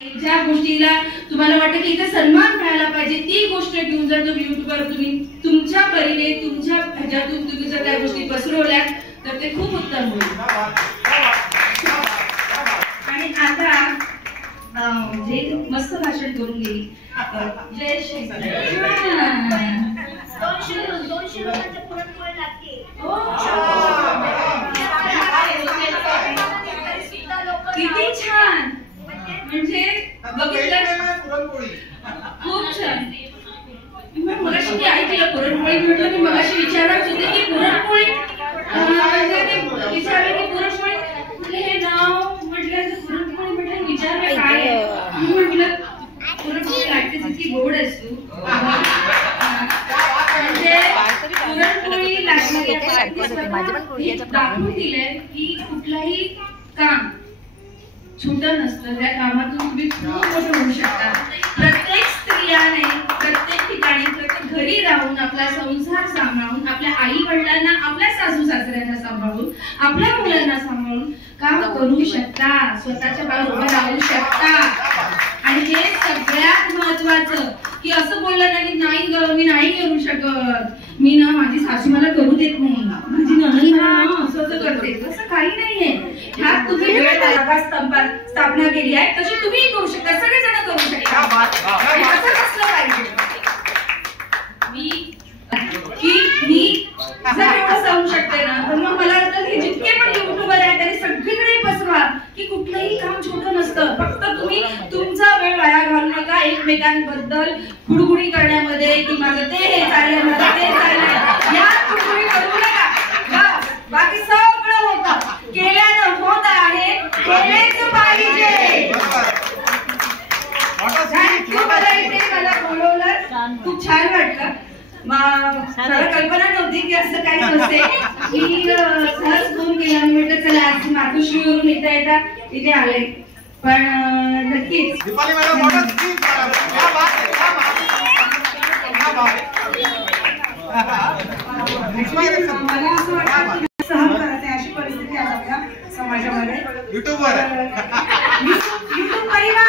ज्या गोष्टीला तुम्हाला वाटतं की इथे सन्मान मिळाला पाहिजे ती गोष्ट घेऊन जर तुम्ही युट्यूबवर तुम्ही तुमच्या परीने तुमच्या ह्याच्यातून तुम्ही जर त्या गोष्टी पसरवल्या तर ते खूप उत्तम होईल. आणि आता जे मस्त भाषण करून गेली जय श्री किती छान म्हणजे बघितलं खूप छान. मगाशी मी ऐकलं पुरणपोळी म्हटलं मी मगाशी विचारत होते की पुरणपोळी विचारलं की पुरणपोळी म्हटलं हे नाव म्हटलं पुरणपोळी म्हटलं विचारलं काय म्हटलं पुरणपोळी लागते जितकी गोड असतो म्हणजे पुरणपोळी लागते दाखवून दिलंय की कुठलाही काम छोटं नसतं. त्या कामातून तुम्ही खूप मोठं होऊ शकता. प्रत्येक स्त्रियाने प्रत्येक ठिकाणी प्रत्येक घरी राहून आपला संसार सांभाळून आपल्या आई वडिलांना आपल्या सासू सासऱ्यांना सांभाळून आपल्या मुलांना सांभाळून काम करू शकता. स्वतःच्या पायावर उभं राहू शकता. आणि हे सगळ्यात महत्वाचं की असं बोललं नाही नाही ग मी नाही करू शकत मी ना माझी सासू मला करू देत नाही माझी नणंद मला असं करते तसं काही नाहीये. ह्यात तुम्ही स्थापना केली आहे तशी तुम्ही करू शकता. सगळेजण करू शकता. असं असलं पाहिजे मी जर एवढं सांगू शकते ना तर मग मला वाटतं की जितके पण युट्यूबर आहे त्यांनी सगळीकडे पसरवा की कुठलंही काम छोटं नसतं. फक्त तुम्ही तुमचा वेळ वाया घालू नका एकमेकांबद्दल खुडखुडी करण्यामध्ये की माझं ते चाललंय माझं ते चाललंय या खुडखुडी करू नका. बाकी सगळं होतं केल्यानं होत आहे केलेच पाहिजे. मला इथे बोलवलं खूप छान वाटलं. मला कल्पना नव्हती की असं काही नसते. मी सहज फोन केला म्हटलं चला आज मातोश्रीवरून इथे येतात इथे आले पण नक्कीच मला असं वाटतं सहन करत आहे अशी परिस्थिती आहे आपल्या समाजामध्ये. युट्यूब परिवार